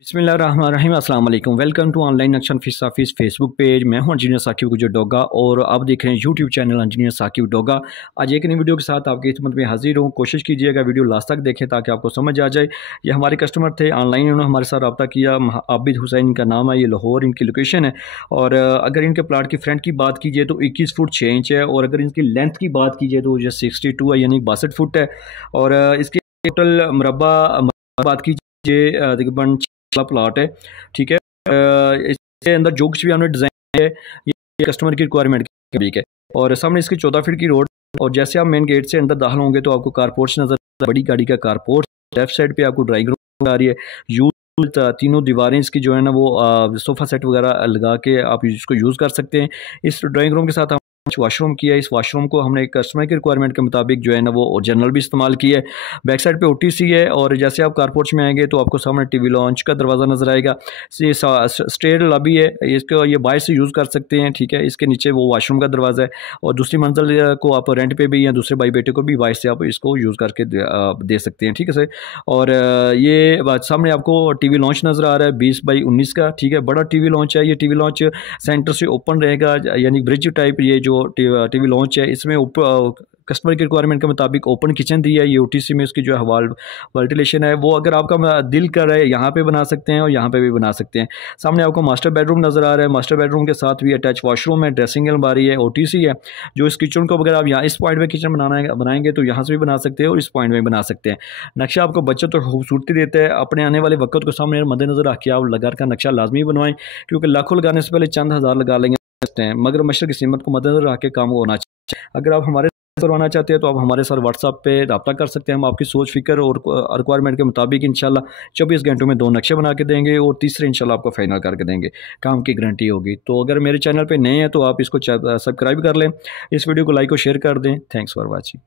बिस्मिल्लाहिर्रहमानिर्रहीम अस्सलाम वालेकुम। Welcome to online action fish office Facebook page. मैं हूं इंजीनियर साकिब गुजर डोगा और आप देख रहे हैं YouTube channel engineer Saqib Doga. आज एक नई वीडियो के साथ आपकी खिदमत में हाजिर हूं। कोशिश कीजिएगा वीडियो लास्ट तक देखें ताकि आपको समझ आ जाए। ये हमारे कस्टमर थे, ऑनलाइन इन्होंने हमारे साथ रब्ता किया। आबिद हुसैन इनका नाम है, ये लाहौर इनकी लोकेशन है। और अगर इनके प्लाट की फ्रंट की बात कीजिए तो 21 फुट 6 इंच है, और अगर इनकी लेंथ की बात कीजिए तो ये 62 है, यानी 62 फुट है। और इसकी टोटल मुरब्बा बात कीजिए तकरीबन प्लाट है, ठीक है। इसके अंदर जो कुछ भी हमने डिज़ाइन है ये कस्टमर की रिक्वायरमेंट के मुताबिक है। और सामने इसकी 14 फीट की रोड, और जैसे आप मेन गेट से अंदर दाखिल होंगे तो आपको कारपोर्च नजर, बड़ी गाड़ी का कारपोर्च। लेफ्ट साइड पे आपको ड्राइंग रूम आ रही है। यूज तीनों दीवारें इसकी जो है ना वो सोफ़ा सेट वगैरह लगा के आप इसको यूज़ कर सकते हैं। इस ड्राइंग रूम के साथ वॉशरूम किया है। इस वॉशरूम को हमने कस्टमर की रिक्वायरमेंट के मुताबिक जो है ना वो जनरल भी इस्तेमाल किया है। बैक साइड पे ओटीसी है, और जैसे आप कारपोर्च में आएंगे तो आपको सामने टीवी लॉन्च का दरवाज़ा नजर आएगा। ये स्ट्रेट लॉबी है, इसको ये बाहर से यूज़ कर सकते हैं, ठीक है। इसके नीचे वो वॉशरूम का दरवाज़ा है, और दूसरी मंजिल को आप रेंट पे भी या दूसरे भाई बेटे को भी बाहर से आप इसको यूज़ करके दे सकते हैं, ठीक है सर। और ये सामने आपको टीवी लॉन्च नज़र आ रहा है 20 बाई 19 का, ठीक है। बड़ा टीवी लॉन्च है। ये टीवी लॉन्च सेंटर से ओपन रहेगा, यानी ब्रिज टाइप। ये जो टीवी लॉन्च है इसमें कस्टमर की रिक्वायरमेंट के मुताबिक ओपन किचन दी है। ये ओटीसी में इसकी जो है वेंटिलेशन है वो अगर आपका दिल कर रहा है यहाँ पे बना सकते हैं और यहाँ पे भी बना सकते हैं। सामने आपको मास्टर बेडरूम नज़र आ रहा है। मास्टर बेडरूम के साथ भी अटैच वॉशरूम है, ड्रेसिंग अलमारी है, ओटीसी है। जो इस किचन को अगर आप यहाँ इस पॉइंट में किचन बनाएंगे तो यहाँ से भी बना सकते हैं और इस पॉइंट में बना सकते हैं। नक्शा आपको बचत और खूबसूरती देता है। अपने आने वाले वक्त को सामने मद्देनजर रख के आप घर का नक्शा लाजमी बनवाएं, क्योंकि लाखों लगाने से पहले चंद हज़ार लगा लेंगे हैं, मगर मशरक़ की सीमत को मद्देनजर रख के काम होना चाहिए। अगर आप हमारे करवाना चाहते हैं तो आप हमारे साथ व्हाट्सएप पे रब्ता कर सकते हैं। हम आपकी सोच फिक्र और रिक्वायरमेंट के मुताबिक इंशाल्लाह 24 घंटों में 2 नक्शे बना के देंगे, और तीसरे इंशाल्लाह आपको फाइनल करके देंगे। काम की गारंटी होगी। तो अगर मेरे चैनल पे नए हैं तो आप इसको सब्सक्राइब कर लें, इस वीडियो को लाइक और शेयर कर दें। Thanks for watching.